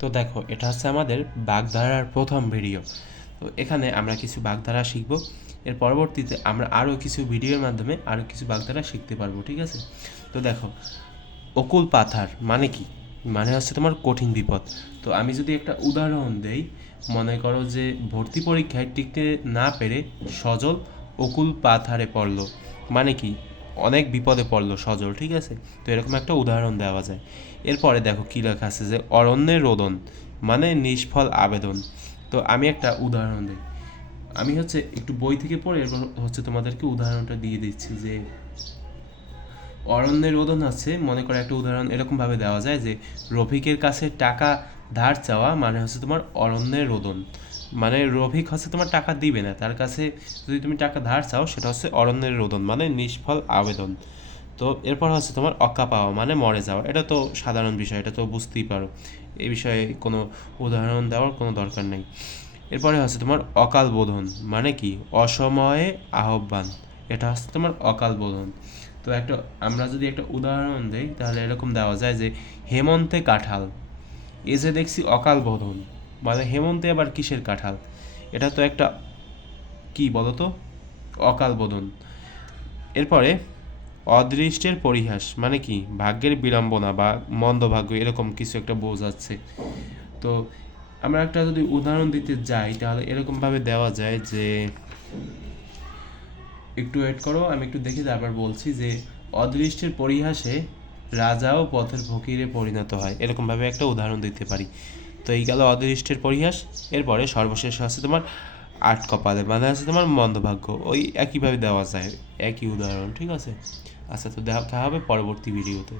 তো দেখো, এটা হচ্ছে আমাদের বাগধারার প্রথম ভিডিও। তো এখানে আমরা কিছু বাগধারা শিখব। এর পরবর্তীতে আমরা আরও কিছু ভিডিওর মাধ্যমে আরও কিছু বাগধারা শিখতে পারবো, ঠিক আছে? তো দেখো, অকুল পাথার মানে কি? মানে হচ্ছে তোমার কঠিন বিপদ। তো আমি যদি একটা উদাহরণ দেই, মনে করো যে ভর্তি পরীক্ষায় টিকতে না পেরে সজল অকুল পাথারে পড়লো, মানে কি? অনেক বিপদে পড়লো সজল, ঠিক আছে? তো এরকম একটা উদাহরণ দেওয়া যায়। এরপরে দেখো কী লেখা আছে যে অরণ্যের রোদন মানে নিষ্ফল আবেদন। তো আমি একটা উদাহরণ দিই। আমি হচ্ছে একটু বই থেকে পড়ে এরপর হচ্ছে তোমাদেরকে উদাহরণটা দিয়ে দিচ্ছি যে অরণ্যের রোদন আছে, মনে করো একটা উদাহরণ এরকমভাবে দেওয়া যায় যে রফিকের কাছে টাকা ধার চাওয়া মানে হচ্ছে তোমার অরণ্যের রোদন। মানে রফিক হচ্ছে তোমার টাকা দিবে না, তার কাছে যদি তুমি টাকা ধার চাও সেটা হচ্ছে অরণ্যের রোদন মানে নিষ্ফল আবেদন। তো এরপর হচ্ছে তোমার অক্কা পাওয়া মানে মরে যাওয়া। এটা তো সাধারণ বিষয়, এটা তো বুঝতেই পারো, এই বিষয়ে কোনো উদাহরণ দেওয়ার কোনো দরকার নেই। এরপরে হচ্ছে তোমার অকাল বোধন মানে কি? অসময়ে আহ্বান, এটা হচ্ছে তোমার অকাল বোধন। তো আমরা যদি একটা উদাহরণ দেই তাহলে এরকম দেওয়া যায় যে হেমন্তে কাঁঠাল, এ যে দেখছি অকাল বোধন, মানে হেমন্তে আবার কিসের কাঁঠাল? এটা তো একটা কি বলতো, অকাল বোধন। এরপরে অদৃষ্টের পরিহাস মানে কি? ভাগ্যের বিড়ম্বনা বা মন্দভাগ্য, এরকম কিছু একটা বোঝাচ্ছে। তো আমরা একটা যদি উদাহরণ দিতে যাই তাহলে এরকমভাবে দেওয়া যায় যে, একটু ওয়েট করো, আমি একটু দেখি তারপর বলছি যে অদৃষ্টের পরিহাসে রাজাও পথের ফকিরে পরিণত হয়, এরকমভাবে একটা উদাহরণ দিতে পারি। তো এই গেল অদৃষ্টের পরিহাস। এরপরে সর্বশেষ আছে তোমার আট কপালে মানে আছে তোমার মন্দভাগ্য, ওই একইভাবে দেওয়া যায়, একই উদাহরণ, ঠিক আছে? আচ্ছা, তো দেখা হবে পরবর্তী ভিডিওতে।